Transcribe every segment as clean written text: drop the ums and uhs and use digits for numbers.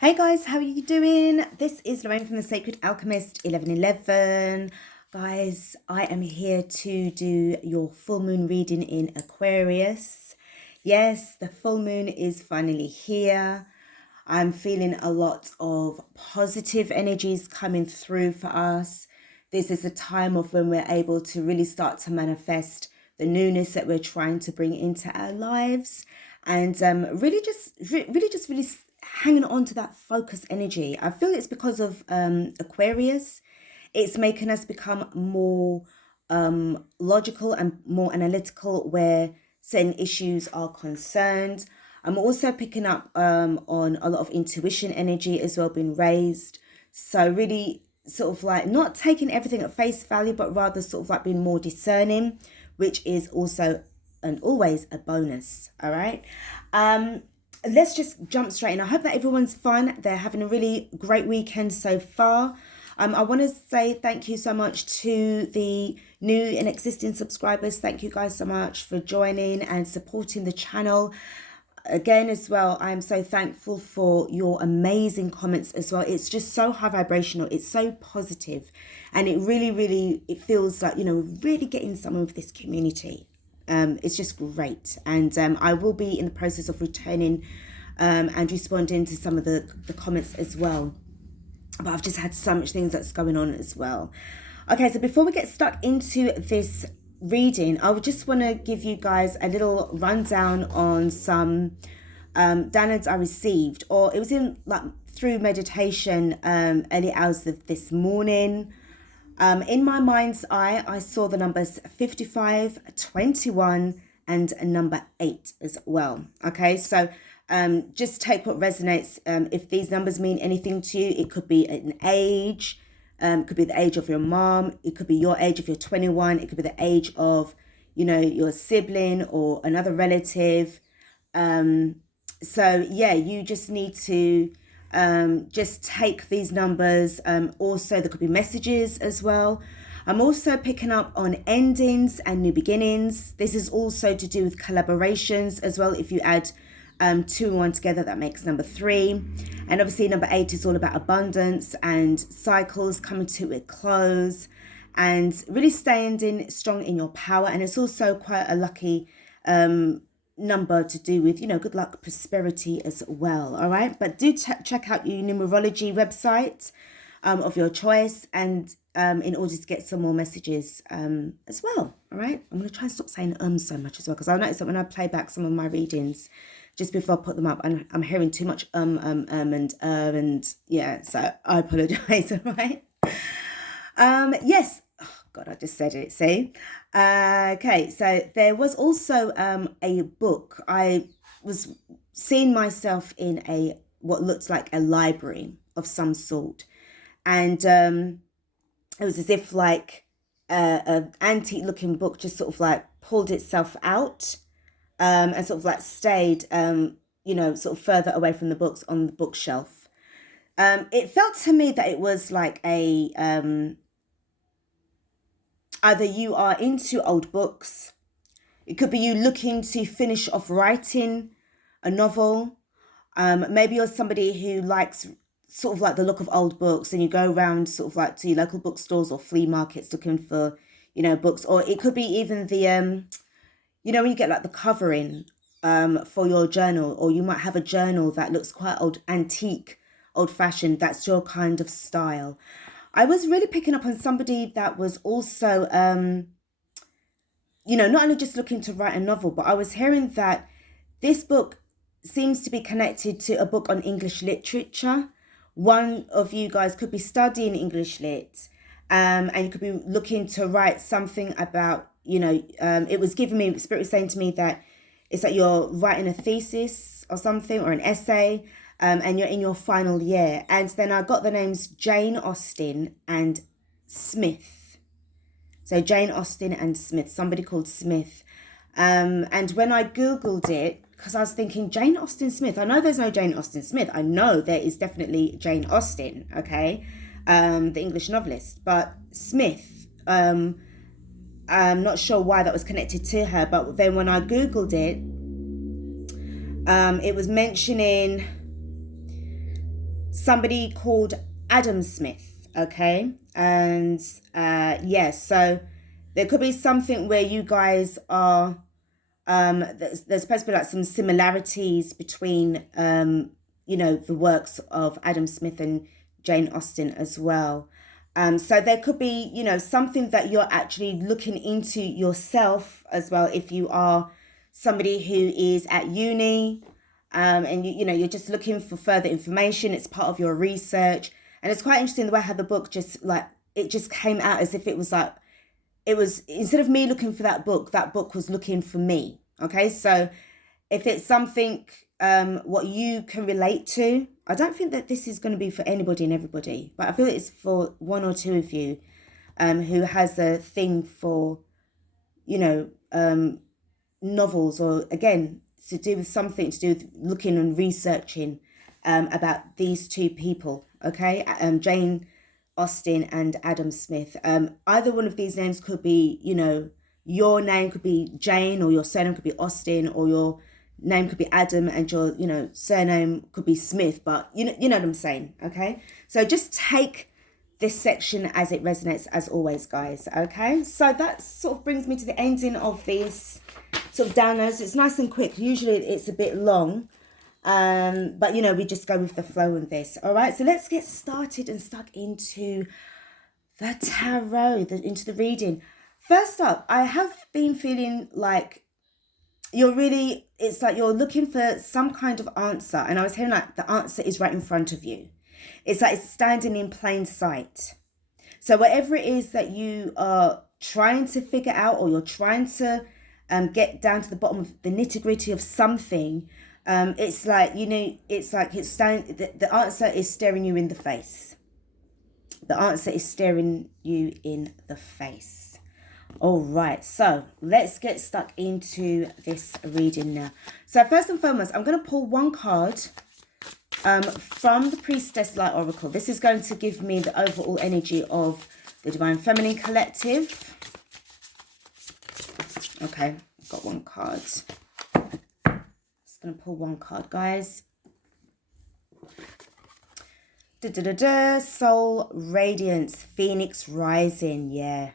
Hey guys, how are you doing? This is Lorraine from the Sacred Alchemist 1111. Guys, I am here to do your full moon reading in Aquarius. Yes, the full moon is finally here. I'm feeling a lot of positive energies coming through for us. This is a time of when we're able to really start to manifest the newness that we're trying to bring into our lives, and really hanging on to that focus energy. I feel it's because of Aquarius. It's making us become more logical and more analytical where certain issues are concerned. I'm also picking up on a lot of intuition energy as well being raised. So really sort of like not taking everything at face value, but rather sort of like being more discerning, which is also and always a bonus. All right. Let's just jump straight in. I hope that everyone's fine. They're having a really great weekend so far. I want to say thank you so much to the new and existing subscribers. Thank you guys so much for joining and supporting the channel. Again, as well, I am so thankful for your amazing comments as well. It's just so high vibrational. It's so positive, and it really, it feels like, really getting someone with this community. It's just great. And I will be in the process of returning and responding to some of the comments as well. But I've just had so much things that's going on as well. Okay, so before we get stuck into this reading, I would just want to give you guys a little rundown on some downloads I received, or it was in like through meditation early hours of this morning. In my mind's eye, I saw the numbers 55, 21, and number 8 as well. Okay, so just take what resonates. If these numbers mean anything to you, it could be an age, could be the age of your mom, it could be your age if you're 21, it could be the age of, your sibling or another relative. So yeah, you just need to just take these numbers. Also, there could be messages as well. I'm also picking up on endings and new beginnings. This is also to do with collaborations as well. If you add 2 and 1 together, that makes number 3. And obviously number 8 is all about abundance and cycles coming to a close and really staying strong in your power. And it's also quite a lucky number to do with, good luck, prosperity as well. All right, but do check out your numerology website of your choice, and in order to get some more messages as well. All right, I'm going to try and stop saying so much as well, because I noticed that when I play back some of my readings just before I put them up, I'm hearing too much and yeah, so I apologize. All right. Yes. Oh God, I just said it. See. Okay, so there was also a book. I was seeing myself in what looked like a library of some sort, and it was as if like an antique looking book just sort of like pulled itself out and sort of like stayed sort of further away from the books on the bookshelf. It felt to me that it was like a either you are into old books, it could be you looking to finish off writing a novel. Maybe you're somebody who likes sort of like the look of old books, and you go around sort of like to your local bookstores or flea markets looking for, books. Or it could be even the, when you get like the covering for your journal, or you might have a journal that looks quite old, antique, old fashioned. That's your kind of style. I was really picking up on somebody that was also, not only just looking to write a novel, but I was hearing that this book seems to be connected to a book on English literature. One of you guys could be studying English lit, and you could be looking to write something about, it was giving me, Spirit was saying to me that it's like you're writing a thesis or something, or an essay, and you're in your final year. And then I got the names Jane Austen and Smith. So Jane Austen and Smith, somebody called Smith. And when I Googled it, because I was thinking, Jane Austen Smith, I know there's no Jane Austen Smith. I know there is definitely Jane Austen, okay? The English novelist. But Smith, I'm not sure why that was connected to her. But then when I Googled it, it was mentioning somebody called Adam Smith, okay? And yeah, so there could be something where you guys are, there's supposed to be like some similarities between, you know, the works of Adam Smith and Jane Austen as well. So there could be, you know, something that you're actually looking into yourself as well, if you are somebody who is at uni, and you know, you're just looking for further information. It's part of your research, and it's quite interesting the way how the book just like, it just came out as if it was like, it was, instead of me looking for that book was looking for me. Okay, so if it's something what you can relate to, I don't think that this is going to be for anybody and everybody, but I feel it's for one or two of you who has a thing for, you know, novels, or again, to do with something to do with looking and researching about these two people. Okay, Jane Austen and Adam Smith. Either one of these names could be, you know, your name could be Jane, or your surname could be Austen, or your name could be Adam and your, you know, surname could be Smith. But you know what I'm saying. Okay, so just take this section as it resonates, as always, guys. Okay, so that sort of brings me to the ending of this sort of downloads. It's nice and quick. Usually it's a bit long, but you know, we just go with the flow in this. All right, so let's get started and stuck into the tarot, into the reading. First up, I have been feeling like you're really, it's like you're looking for some kind of answer, and I was hearing like the answer is right in front of you. It's like it's standing in plain sight. So whatever it is that you are trying to figure out, or you're trying to get down to the bottom of the nitty-gritty of something, it's like, you know, it's like it's the answer is staring you in the face. The answer is staring you in the face. All right, so let's get stuck into this reading now. So first and foremost, I'm going to pull one card from the Priestess Light Oracle. This is going to give me the overall energy of the Divine Feminine Collective. Okay, I've got one card. Just going to pull one card, guys. Soul Radiance, Phoenix Rising, yeah.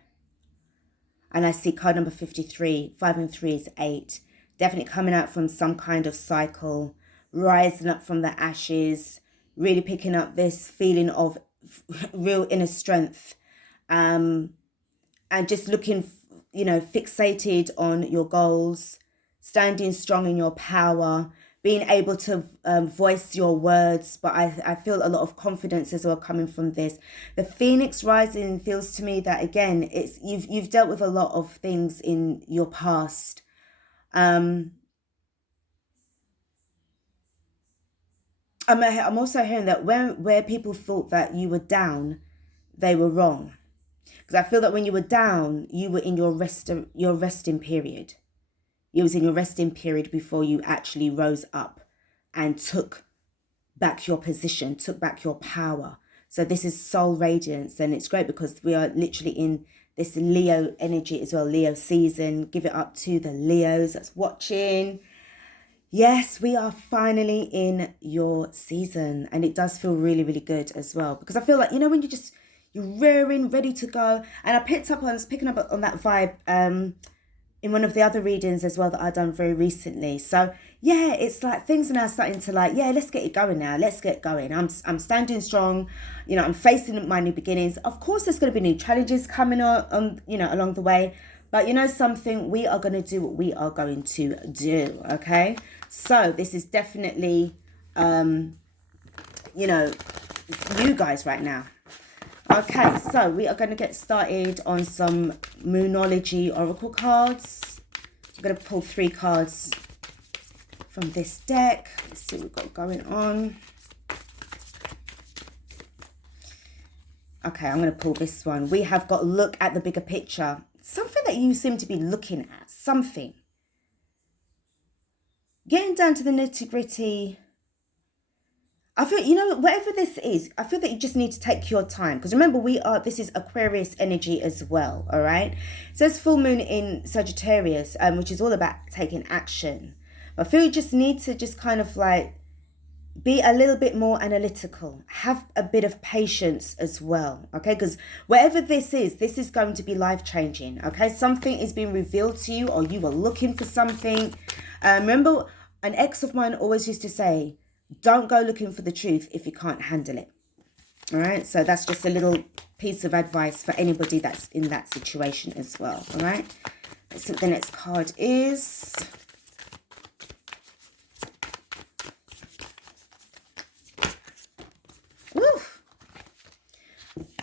And I see card number 53. 5 and 3 is 8. Definitely coming out from some kind of cycle, rising up from the ashes, really picking up this feeling of real inner strength, and just looking, you know, fixated on your goals, standing strong in your power, being able to voice your words. But I feel a lot of confidence as well coming from this. The Phoenix Rising feels to me that, again, it's you've dealt with a lot of things in your past. I'm also hearing that where people thought that you were down, they were wrong. Because I feel that when you were down, you were in your resting period. You was in your resting period before you actually rose up and took back your position, took back your power. So this is Soul Radiance, and it's great because we are literally in this Leo energy as well, Leo season. Give it up to the Leos that's watching. Yes, we are finally in your season, and it does feel really, really good as well, because I feel like, you know, when you're rearing, ready to go. And I was picking up on that vibe in one of the other readings as well that I've done very recently. So yeah, it's like things are now starting to like, yeah, let's get it going now. Let's get going. I'm standing strong. You know, I'm facing my new beginnings. Of course, there's going to be new challenges coming on, you know, along the way. But you know something, we are going to do what we are going to do. Okay. So this is definitely, you know, you guys right now. Okay, so we are going to get started on some Moonology Oracle cards. I'm going to pull 3 cards from this deck. Let's see what we've got going on. Okay, I'm going to pull this one. We have got look at the bigger picture. Something that you seem to be looking at. Something. Getting down to the nitty-gritty. I feel, you know, whatever this is, I feel that you just need to take your time. Because remember, this is Aquarius energy as well, all right? It says full moon in Sagittarius, which is all about taking action. I feel you just need to just kind of like be a little bit more analytical. Have a bit of patience as well, okay? Because whatever this is going to be life-changing, okay? Something is being revealed to you, or you were looking for something. Remember, an ex of mine always used to say, don't go looking for the truth if you can't handle it. All right, so that's just a little piece of advice for anybody that's in that situation as well. All right, so the next card is... Woof.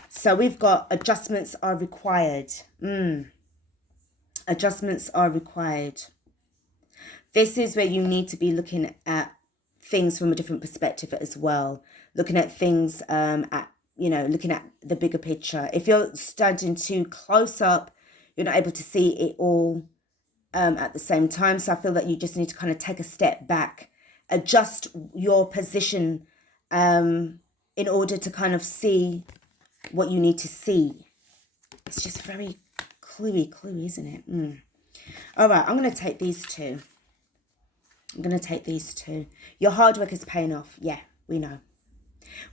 So we've got adjustments are required. Adjustments are required. This is where you need to be looking at things from a different perspective as well. Looking at things looking at the bigger picture. If you're standing too close up, you're not able to see it all at the same time. So I feel that you just need to kind of take a step back, adjust your position in order to kind of see what you need to see. It's just very cluey, isn't it? All right, I'm going to take these two. Your hard work is paying off. Yeah, we know.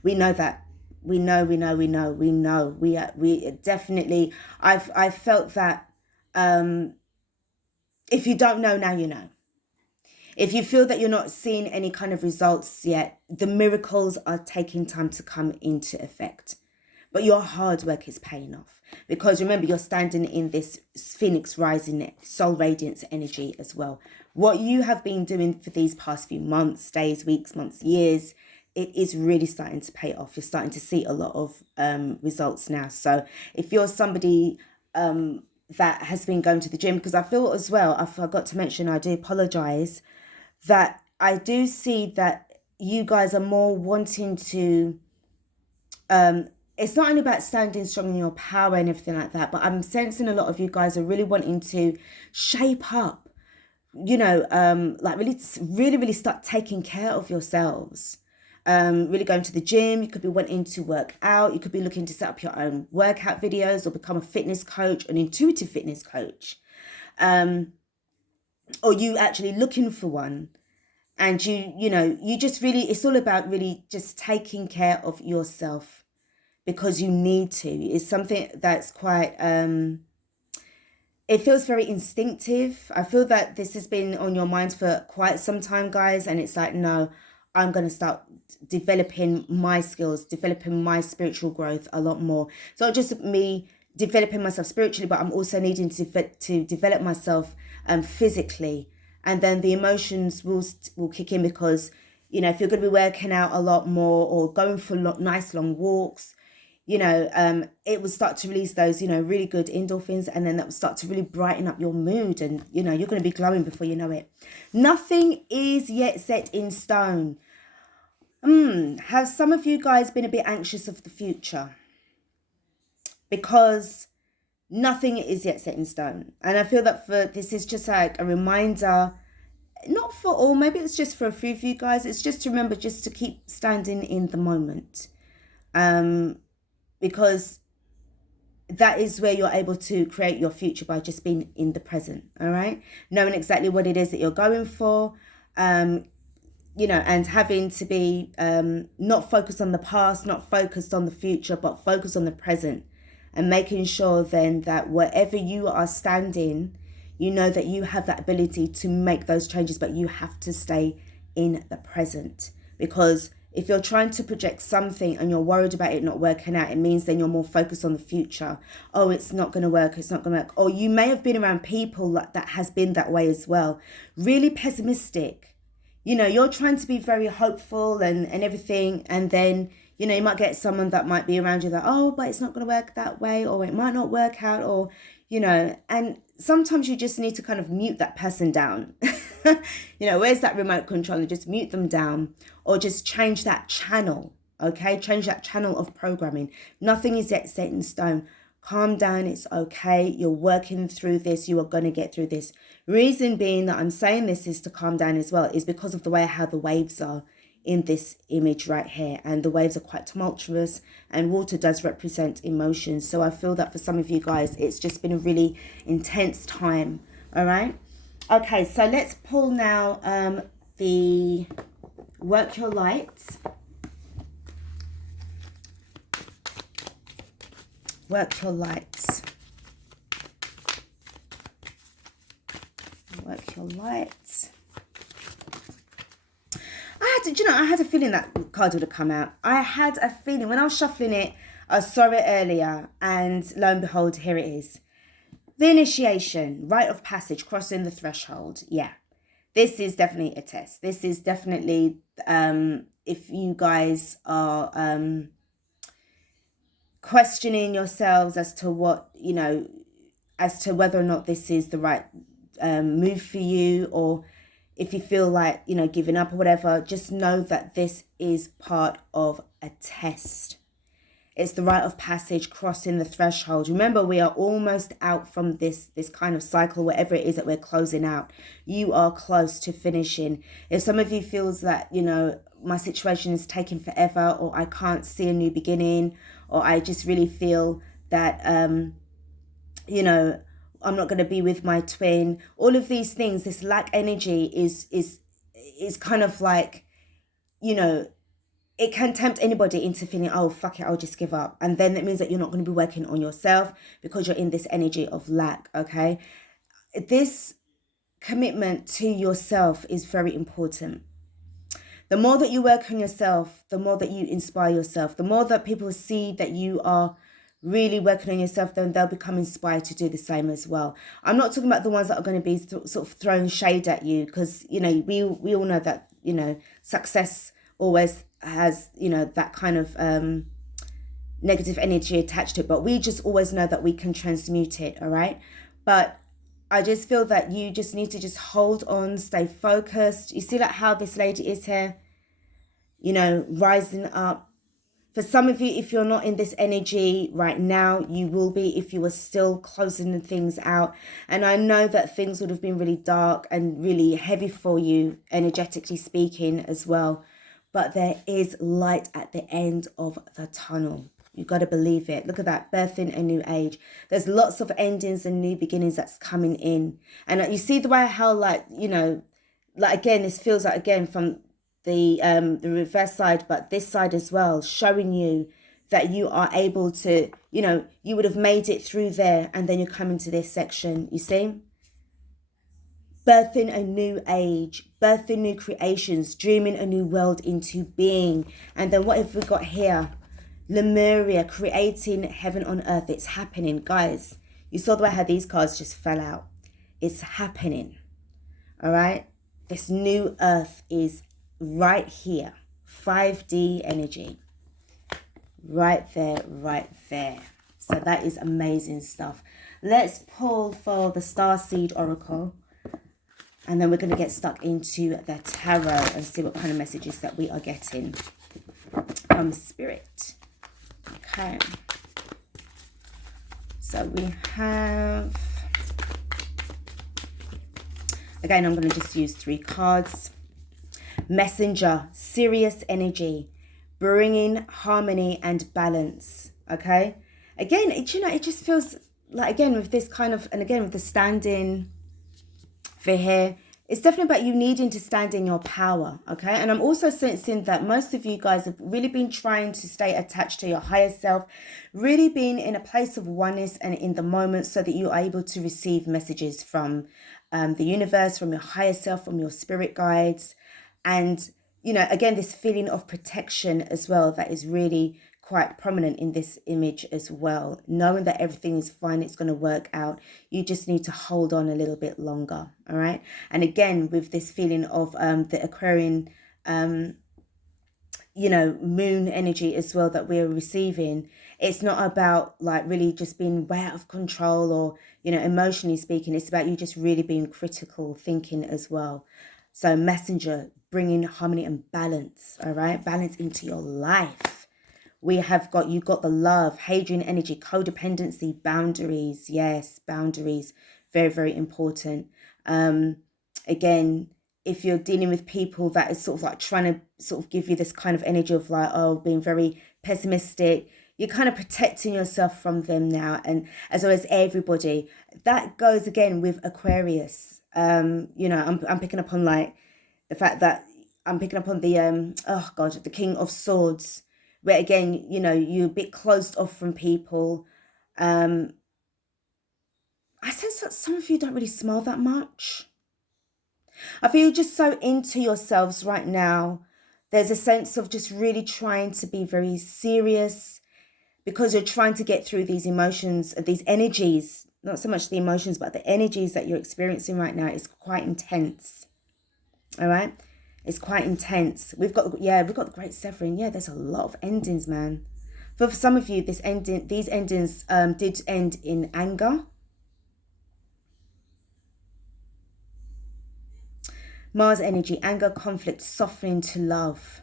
We know that. We know. We definitely, I've felt that if you don't know now, you know. If you feel that you're not seeing any kind of results yet, the miracles are taking time to come into effect. But your hard work is paying off. Because remember, you're standing in this Phoenix rising soul radiance energy as well. What you have been doing for these past few months, days, weeks, months, years, it is really starting to pay off. You're starting to see a lot of results now. So if you're somebody that has been going to the gym, because I feel as well, I forgot to mention, I do apologize, that I do see that you guys are more wanting to... it's not only about standing strong in your power and everything like that, but I'm sensing a lot of you guys are really wanting to shape up, like really start taking care of yourselves. Really going to the gym. You could be wanting to work out. You could be looking to set up your own workout videos or become a fitness coach, an intuitive fitness coach. Or you actually looking for one. And you just really, it's all about really just taking care of yourself. Because you need to. It's something that's quite, it feels very instinctive. I feel that this has been on your minds for quite some time, guys. And it's like, no, I'm going to start developing my skills, developing my spiritual growth a lot more. It's not just me developing myself spiritually, but I'm also needing to develop myself physically. And then the emotions will kick in because, if you're going to be working out a lot more or going for nice long walks, it will start to release those, really good endorphins, and then that will start to really brighten up your mood, and, you're going to be glowing before you know it. Nothing is yet set in stone. Have some of you guys been a bit anxious of the future? Because nothing is yet set in stone. And I feel that this is just like a reminder, not for all, maybe it's just for a few of you guys. It's just to remember just to keep standing in the moment. Because that is where you're able to create your future, by just being in the present, all right? Knowing exactly what it is that you're going for, and having to be not focused on the past, not focused on the future, but focused on the present, and making sure then that wherever you are standing, you know that you have that ability to make those changes, but you have to stay in the present. Because if you're trying to project something and you're worried about it not working out, it means then you're more focused on the future. Oh, it's not going to work. It's not going to work. Or you may have been around people that has been that way as well. Really pessimistic. You're trying to be very hopeful and everything. And then, you might get someone that might be around you that, oh, but it's not going to work that way. Or it might not work out. Or, and sometimes you just need to kind of mute that person down. Where's that remote control? And just mute them down, or just change that channel. Okay, change that channel of programming. Nothing is yet set in stone. Calm down. It's okay. You're working through this. You are going to get through this. Reason being that I'm saying this is to calm down as well is because of the way how the waves are in this image right here, and the waves are quite tumultuous, and water does represent emotions. So I feel that for some of you guys, it's just been a really intense time. All right. Okay, so let's pull now the Work your light. Work your light. Work your light. I had a feeling that card would have come out. I had a feeling when I was shuffling it, I saw it earlier, and lo and behold, here it is. The initiation, rite of passage, crossing the threshold. Yeah, this is definitely a test. This is definitely, if you guys are questioning yourselves as to what, as to whether or not this is the right move for you, or if you feel like, giving up or whatever, just know that this is part of a test. It's the rite of passage, crossing the threshold. Remember, we are almost out from this kind of cycle, whatever it is that we're closing out. You are close to finishing. If some of you feels that, my situation is taking forever, or I can't see a new beginning, or I just really feel that, I'm not going to be with my twin. All of these things, this lack energy is kind of like, it can tempt anybody into feeling, oh, fuck it, I'll just give up. And then that means that you're not going to be working on yourself because you're in this energy of lack, okay? This commitment to yourself is very important. The more that you work on yourself, the more that you inspire yourself, the more that people see that you are really working on yourself, then they'll become inspired to do the same as well. I'm not talking about the ones that are going to be sort of throwing shade at you, because, we all know that, success always has, that kind of negative energy attached to it, but we just always know that we can transmute it, all right? But I just feel that you just need to just hold on, stay focused. You see like how this lady is here, rising up. For some of you, if you're not in this energy right now, you will be if you are still closing things out. And I know that things would have been really dark and really heavy for you, energetically speaking as well. But there is light at the end of the tunnel. You got to believe it. Look at that, birthing a new age. There's lots of endings and new beginnings that's coming in. And you see the way how, like, again, this feels like, again, from the reverse side, but this side as well, showing you that you are able to, you would have made it through there, and then you come into this section, you see? Birthing a new age, birthing new creations, dreaming a new world into being. And then what have we got here? Lemuria, creating heaven on earth. It's happening, guys. You saw the way how these cards just fell out. It's happening, all right? This new earth is right here, 5D energy, right there, right there. So that is amazing stuff. Let's pull for the Starseed Oracle, and then we're going to get stuck into the tarot and see what kind of messages that we are getting from Spirit. Okay, so we have, again, I'm going to just use 3 cards. Messenger, serious energy, bringing harmony and balance, okay? Again, it just feels like, again, with this kind of, and again, with the standing for here, it's definitely about you needing to stand in your power, okay? And I'm also sensing that most of you guys have really been trying to stay attached to your higher self, really being in a place of oneness and in the moment, so that you are able to receive messages from the universe, from your higher self, from your spirit guides. And, again, this feeling of protection as well, that is really quite prominent in this image as well. Knowing that everything is fine, it's going to work out. You just need to hold on a little bit longer, all right? And again, with this feeling of the Aquarian, moon energy as well that we're receiving, it's not about like really just being way out of control or, emotionally speaking. It's about you just really being critical thinking as well. So messenger, bringing harmony and balance, all right? Balance into your life. You got the love, Hadrian energy, codependency, boundaries. Yes, boundaries, very, very important. Again, if you're dealing with people that is sort of like trying to sort of give you this kind of energy of like, oh, being very pessimistic, you're kind of protecting yourself from them now. And as well as everybody, that goes again with Aquarius. I'm picking up on like the fact that I'm picking up on the oh god, the King of Swords, where again, you know, you're a bit closed off from people. I sense that some of you don't really smile that much. I feel you're just so into yourselves right now. There's a sense of just really trying to be very serious because you're trying to get through these emotions, these energies, not so much the emotions, but the energies that you're experiencing right now is quite intense. All right. It's quite intense. We've got the Great Severing. Yeah, there's a lot of endings, man. For some of you, these endings did end in anger. Mars energy, anger, conflict, softening to love.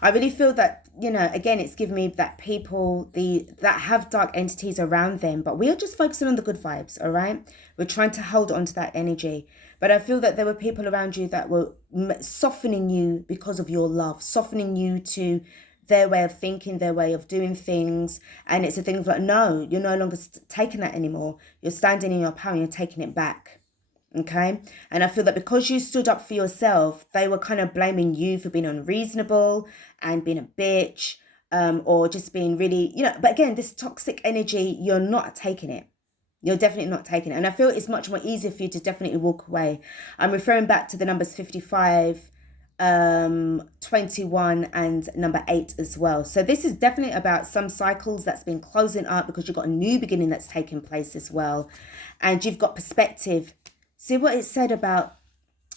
I really feel that, you know, again, it's given me that people that have dark entities around them, but we are just focusing on the good vibes, all right? We're trying to hold on to that energy. But I feel that there were people around you that were softening you because of your love, softening you to their way of thinking, their way of doing things. And it's a thing of like, no, you're no longer taking that anymore. You're standing in your power and you're taking it back. Okay. And I feel that because you stood up for yourself, they were kind of blaming you for being unreasonable and being a bitch, or just being really, you know, but again, this toxic energy, you're not taking it. You're definitely not taking it. And I feel it's much more easier for you to definitely walk away. I'm referring back to the numbers 55, 21 and number 8 as well. So this is definitely about some cycles that's been closing up because you've got a new beginning that's taking place as well. And you've got perspective. See what it said about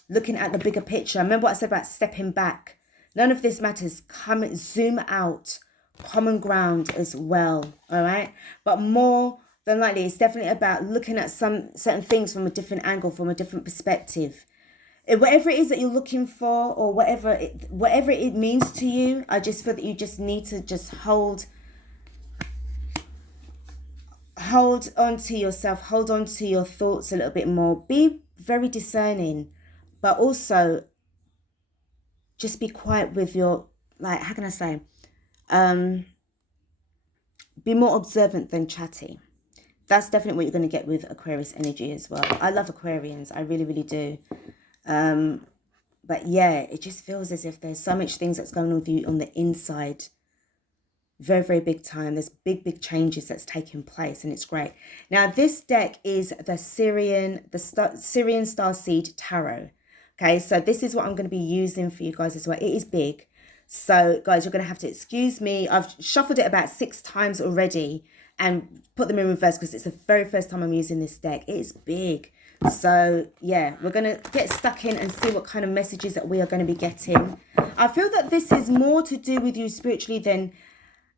looking at the bigger picture. Remember what I said about stepping back. None of this matters. Come, zoom out. Common ground as well. All right. But more than likely, it's definitely about looking at some certain things from a different angle, from a different perspective. Whatever it is that you're looking for, or whatever it means to you, I just feel that you just need to just hold on to yourself, hold on to your thoughts a little bit more. Be very discerning, but also just be quiet with your, like, how can I say? Be more observant than chatty. That's definitely what you're going to get with Aquarius energy as well. I love Aquarians. I really, really do. But yeah, it just feels as if there's so much things that's going on with you on the inside. Very, very big time. There's big changes that's taking place, and it's great. Now, this deck is the Syrian Starseed Tarot. Okay, so this is what I'm going to be using for you guys as well. It is big. So, guys, you're going to have to excuse me. I've shuffled it about 6 times already and put them in reverse because it's the very first time I'm using this deck. It is big. So, yeah, we're going to get stuck in and see what kind of messages that we are going to be getting. I feel that this is more to do with you spiritually than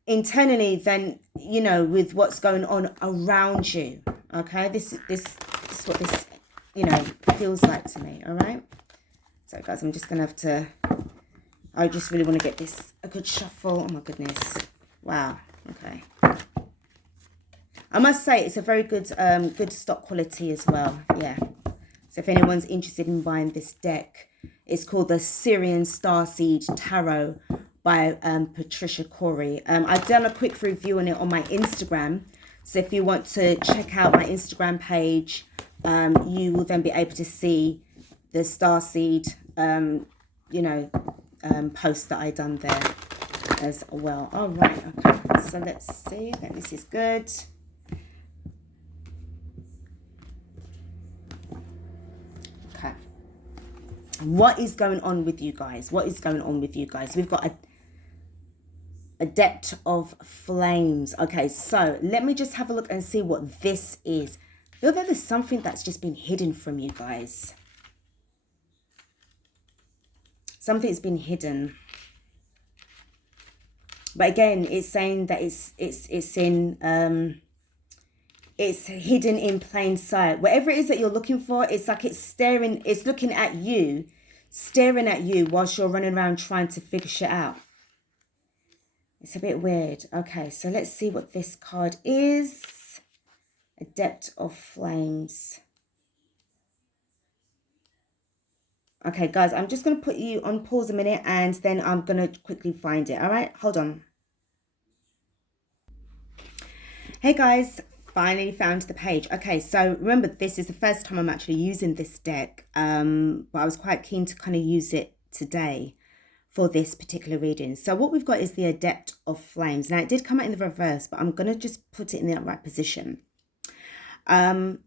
internally, than, you know, with what's going on around you. Okay, this is what this, you know, feels like to me. All right, so guys, I'm just gonna have to, I just really want to get this a good shuffle. Oh my goodness, wow. Okay, I must say it's a very good good stock quality as well. Yeah, so if anyone's interested in buying this deck, it's called the Syrian Starseed Tarot by Patricia Corey. I've done a quick review on it on my Instagram. So if you want to check out my Instagram page, you will then be able to see the Starseed, you know, post that I done there as well. All right, okay. So let's see. This is good. Okay. What is going on with you guys? What is going on with you guys? We've got a Adept of Flames. Okay, so let me just have a look and see what this is. I feel that there's something that's just been hidden from you guys. Something's been hidden. But again, it's saying that it's hidden in plain sight. Whatever it is that you're looking for, it's like it's staring, it's looking at you, staring at you whilst you're running around trying to figure shit out. It's a bit weird. Okay, so let's see what this card is. Adept of Flames. Okay, guys, I'm just going to put you on pause a minute and then I'm going to quickly find it. All right, hold on. Hey, guys. finally found the page. Okay, so remember, this is the first time I'm actually using this deck, but I was quite keen to kind of use it today for this particular reading. So what we've got is the Adept of Flames. Now, it did come out in the reverse, but I'm going to just put it in the upright position. And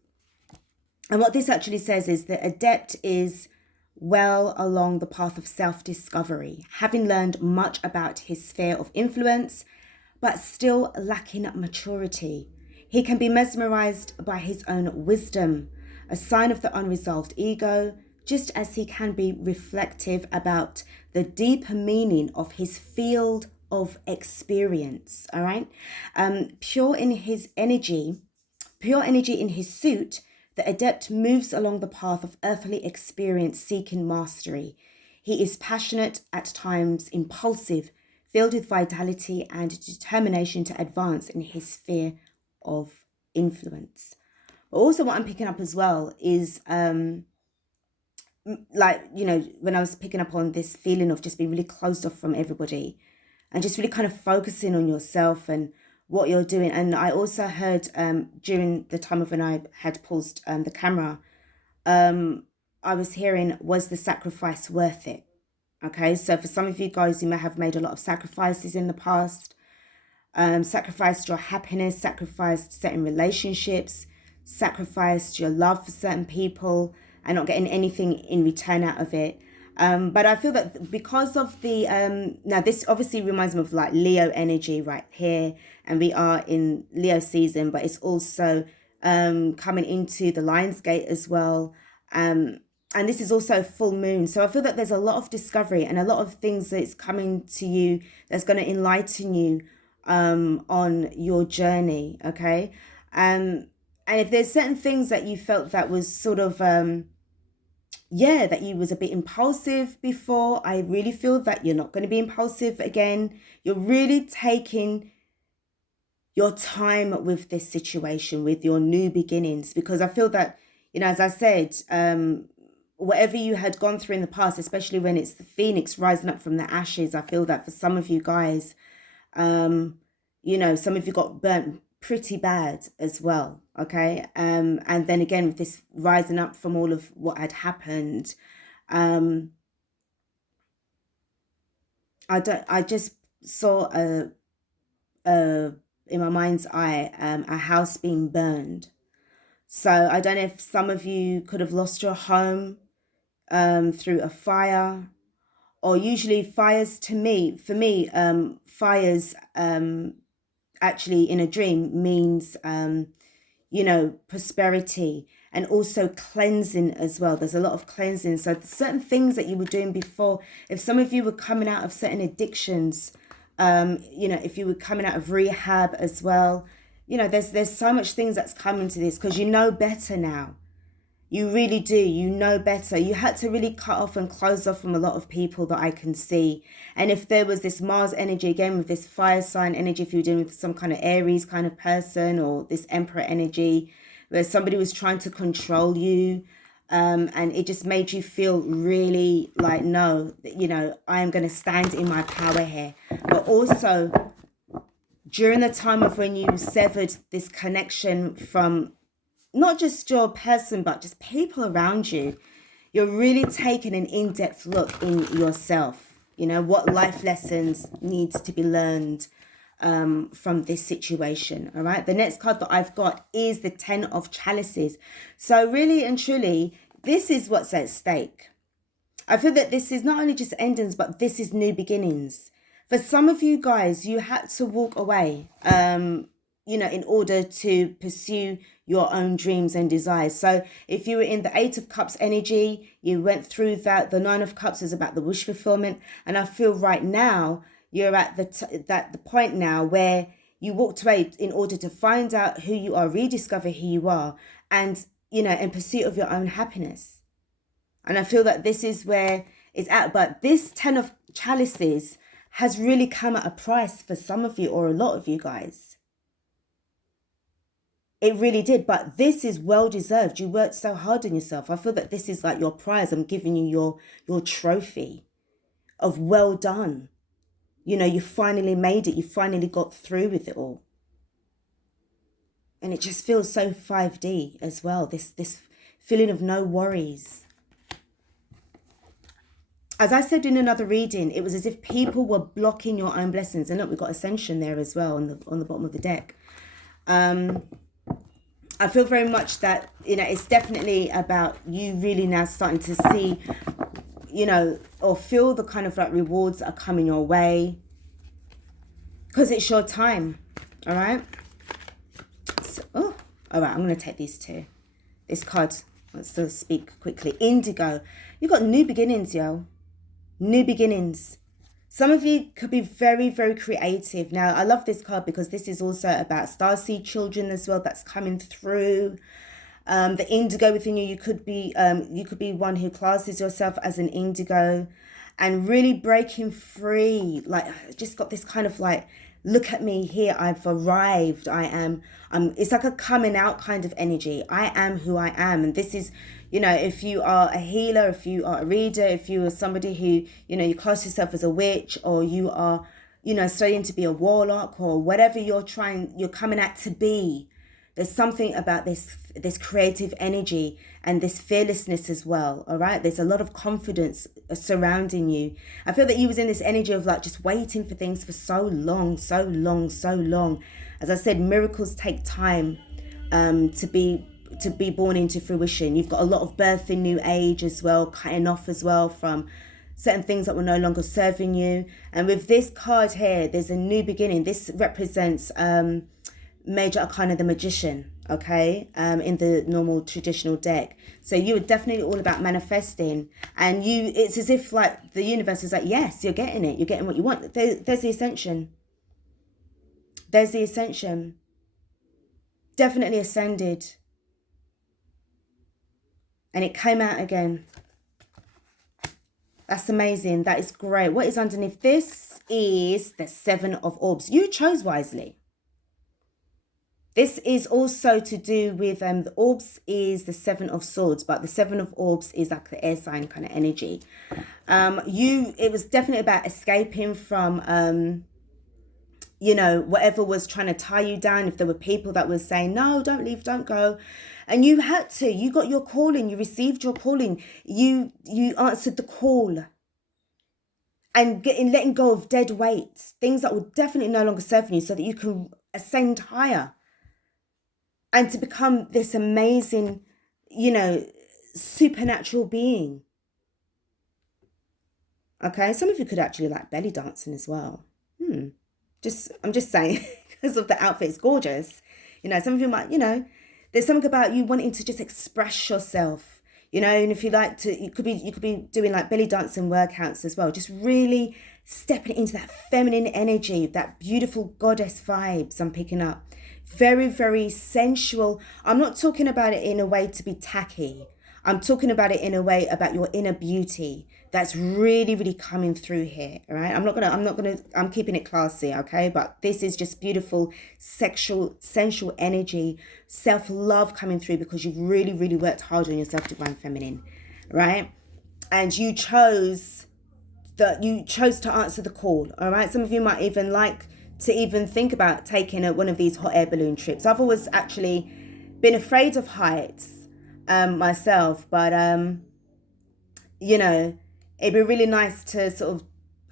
what this actually says is that Adept is well along the path of self-discovery, having learned much about his sphere of influence, but still lacking maturity. He can be mesmerized by his own wisdom, a sign of the unresolved ego, just as he can be reflective about the deeper meaning of his field of experience. All right. Pure in his energy in his suit, the adept moves along the path of earthly experience, seeking mastery. He is passionate, at times impulsive, filled with vitality and determination to advance in his sphere of influence. But also what I'm picking up as well is like, you know, when I was picking up on this feeling of just being really closed off from everybody and just really kind of focusing on yourself and what you're doing. And I also heard during the time of when I had paused the camera, I was hearing, was the sacrifice worth it? Okay, so for some of you guys, you may have made a lot of sacrifices in the past, sacrificed your happiness, sacrificed certain relationships, sacrificed your love for certain people and not getting anything in return out of it. But I feel that because of the, now this obviously reminds me of like Leo energy right here, and we are in Leo season, but it's also coming into the Lion's Gate as well. And this is also full moon. So I feel that there's a lot of discovery and a lot of things that's coming to you that's going to enlighten you on your journey, okay? And if there's certain things that you felt that was sort of, yeah, that you was a bit impulsive before, I really feel that you're not going to be impulsive again. You're really taking your time with this situation, with your new beginnings, because I feel that, you know, as I said, whatever you had gone through in the past, especially when it's the phoenix rising up from the ashes, I feel that for some of you guys, you know, some of you got burnt pretty bad as well, okay? And then again, with this rising up from all of what had happened, I just saw in my mind's eye, a house being burned. So I don't know if some of you could have lost your home through a fire, or usually fires for me, fires actually in a dream means, you know, prosperity and also cleansing as well. There's a lot of cleansing. So certain things that you were doing before, if some of you were coming out of certain addictions, you know, if you were coming out of rehab as well, you know, there's so much things that's coming to this because you know better now. You really do. You know better. You had to really cut off and close off from a lot of people that I can see. And if there was this Mars energy, again, with this fire sign energy, if you're dealing with some kind of Aries kind of person, or this Emperor energy, where somebody was trying to control you, and it just made you feel really like, no, you know, I am going to stand in my power here. But also, during the time of when you severed this connection from not just your person, but just people around you, you're really taking an in-depth look in yourself. You know, what life lessons needs to be learned from this situation. All right. The next card that I've got is the 10 of Chalices. So really and truly, this is what's at stake. I feel that this is not only just endings, but this is new beginnings. For some of you guys, you had to walk away, you know, in order to pursue your own dreams and desires. So if you were in the 8 of Cups energy, you went through that. The 9 of Cups is about the wish fulfillment. And I feel right now, you're at the point now where you walked away in order to find out who you are, rediscover who you are, and, you know, in pursuit of your own happiness. And I feel that this is where it's at. But this 10 of Chalices has really come at a price for some of you, or a lot of you guys. It really did. But this is well deserved. You worked so hard on yourself. I feel that this is like your prize. I'm giving you your trophy of well done. You know, you finally made it. You finally got through with it all. And it just feels so 5D as well. This feeling of no worries. As I said in another reading, it was as if people were blocking your own blessings. And look, we've got Ascension there as well on the bottom of the deck. I feel very much that, you know, it's definitely about you really now starting to see, you know, or feel the kind of like rewards that are coming your way. Because it's your time. All right. So, oh, all right. I'm going to take these two. This card wants to speak quickly. Indigo. You've got new beginnings, yo. New beginnings. Some of you could be very, very creative. Now, I love this card because this is also about starseed children as well. That's coming through. The indigo within you, you could be one who classes yourself as an indigo, and really breaking free. Like, I just got this kind of like, look at me here. I've arrived. It's like a coming out kind of energy. I am who I am, and this is. You know, if you are a healer, if you are a reader, if you are somebody who, you know, you class yourself as a witch, or you are, you know, studying to be a warlock, or whatever you're coming out to be, there's something about this creative energy and this fearlessness as well. All right. There's a lot of confidence surrounding you. I feel that you was in this energy of like just waiting for things for so long, so long, so long. As I said, miracles take time to be born into fruition. You've got a lot of birth in new age as well, cutting off as well from certain things that were no longer serving you. And with this card here, there's a new beginning. This represents Major Arcana, the Magician, okay, in the normal traditional deck. So you are definitely all about manifesting, and it's as if like the universe is like, yes, you're getting it, you're getting what you want. There's the Ascension. There's the Ascension. Definitely ascended. And it came out again. That's amazing. That is great. What is underneath this is the Seven of Orbs. You chose wisely. This is also to do with the Orbs is the Seven of Swords, but the Seven of Orbs is like the air sign kind of energy. It was definitely about escaping from you know, whatever was trying to tie you down. If there were people that were saying, no, don't leave, don't go. And you had to, you got your calling, you received your calling. You answered the call. And letting go of dead weights, things that will definitely no longer serve you, so that you can ascend higher. And to become this amazing, you know, supernatural being. Okay, some of you could actually like belly dancing as well. I'm just saying, because of the outfit, it's gorgeous. You know, some of you might, you know, there's something about you wanting to just express yourself, you know, and if you like to, you could be doing like belly dancing workouts as well. Just really stepping into that feminine energy, that beautiful goddess vibes I'm picking up. Very, very sensual. I'm not talking about it in a way to be tacky. I'm talking about it in a way about your inner beauty that's really, really coming through here, all right? I'm keeping it classy, okay? But this is just beautiful, sexual, sensual energy, self-love coming through because you've really, really worked hard on yourself, Divine Feminine, right? And you chose to answer the call, all right? Some of you might even like to even think about taking one of these hot air balloon trips. I've always actually been afraid of heights myself, but you know, it'd be really nice to sort of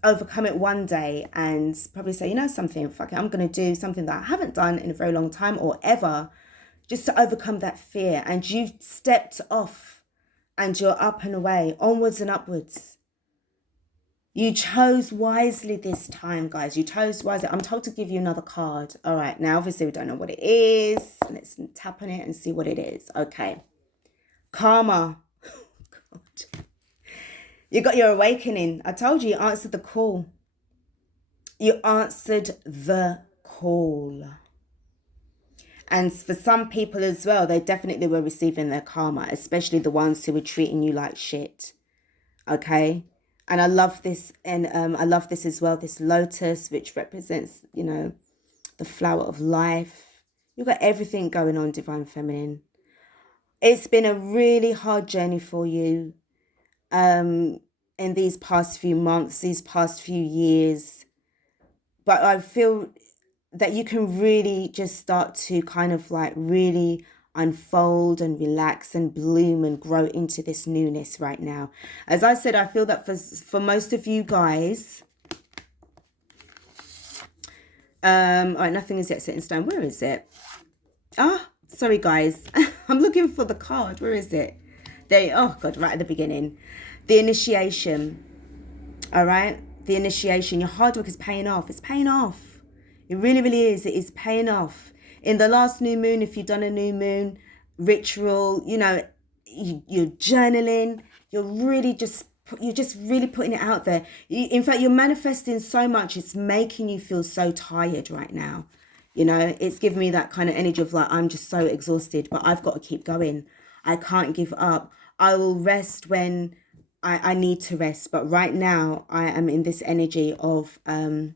overcome it one day and probably say, you know something, fuck it, I'm going to do something that I haven't done in a very long time or ever, just to overcome that fear. And you've stepped off and you're up and away, onwards and upwards. You chose wisely this time, guys. You chose wisely. I'm told to give you another card. All right, now obviously we don't know what it is. Let's tap on it and see what it is. Okay. Karma. God. You got your awakening. I told you, you answered the call. You answered the call. And for some people as well, they definitely were receiving their karma, especially the ones who were treating you like shit. Okay? And I love this. And I love this as well, this lotus, which represents, you know, the flower of life. You've got everything going on, Divine Feminine. It's been a really hard journey for you. In these past few months, these past few years. But I feel that you can really just start to kind of like really unfold and relax and bloom and grow into this newness right now. As I said, I feel that for most of you guys, all right, nothing is yet set in stone. Where is it? Sorry guys. I'm looking for the card. Where is it? Oh God, right at the beginning. The initiation. All right, the initiation. Your hard work is paying off. It's paying off. It really, really is. It is paying off. In the last new moon, if you've done a new moon ritual, you know, you're journaling, you're just really putting it out there. In fact, you're manifesting so much, it's making you feel so tired right now. You know, it's giving me that kind of energy of like, I'm just so exhausted, but I've got to keep going. I can't give up. I will rest when I need to rest. But right now I am in this energy of going.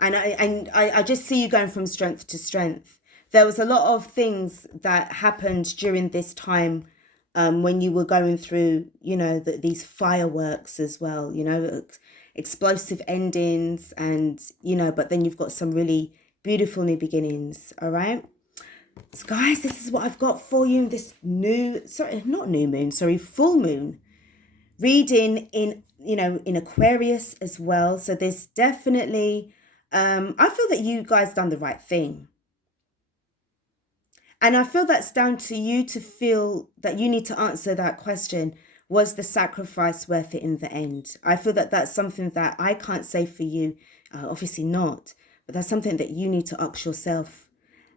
And I just see you going from strength to strength. There was a lot of things that happened during this time when you were going through, you know, these fireworks as well, you know, explosive endings and, you know, but then you've got some really beautiful new beginnings, all right? So guys, this is what I've got for you in this full moon reading in, you know, in Aquarius as well. So there's definitely, I feel that you guys done the right thing. And I feel that's down to you to feel that you need to answer that question. Was the sacrifice worth it in the end? I feel that that's something that I can't say for you. Obviously not. But that's something that you need to ask yourself.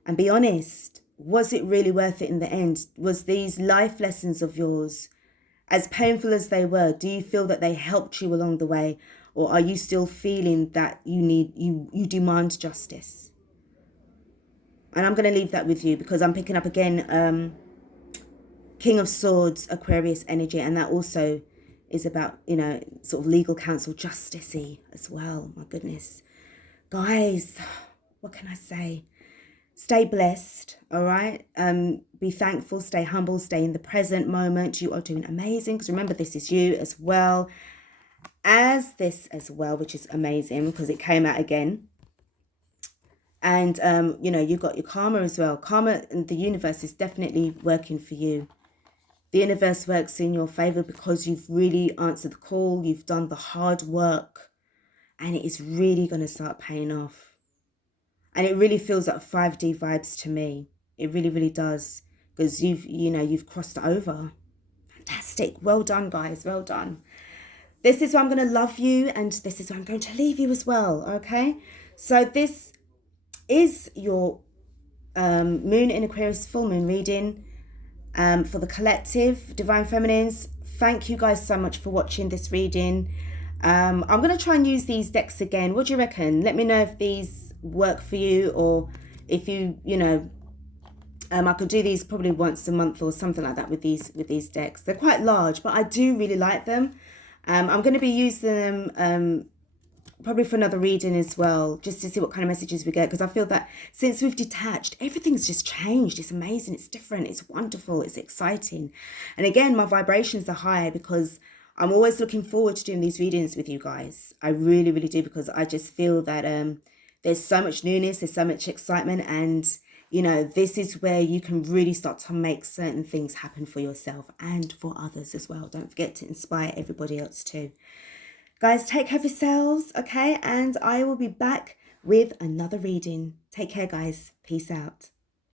And be honest. Was it really worth it in the end? Was these life lessons of yours, as painful as they were, do you feel that they helped you along the way? Or are you still feeling that you demand justice? And I'm going to leave that with you because I'm picking up again King of Swords, Aquarius energy. And that also is about, you know, sort of legal counsel, justice-y as well. My goodness. Guys, what can I say? Stay blessed, all right? Be thankful, stay humble, stay in the present moment. You are doing amazing. Because remember, this is you as well as this as well, which is amazing because it came out again. And, you know, you've got your karma as well. Karma and the universe is definitely working for you. The universe works in your favor because you've really answered the call. You've done the hard work. And it is really going to start paying off. And it really feels like 5D vibes to me. It really, really does. Because you've crossed over. Fantastic. Well done, guys. Well done. This is where I'm going to love you. And this is where I'm going to leave you as well. Okay. So this is your Moon in Aquarius full moon reading for the collective Divine Feminines. Thank you guys so much for watching this reading. I'm going to try and use these decks again. What do you reckon? Let me know if these work for you, or if you know, I could do these probably once a month or something like that with these decks. They're quite large, but I do really like them. I'm going to be using them probably for another reading as well, just to see what kind of messages we get, because I feel that since we've detached, everything's just changed. It's amazing, it's different, it's wonderful, it's exciting. And again, my vibrations are high because I'm always looking forward to doing these readings with you guys. I really, really do, because I just feel that there's so much newness, there's so much excitement, and you know, this is where you can really start to make certain things happen for yourself and for others as well. Don't forget to inspire everybody else too. Guys, take care of yourselves, okay? And I will be back with another reading. Take care, guys. Peace out.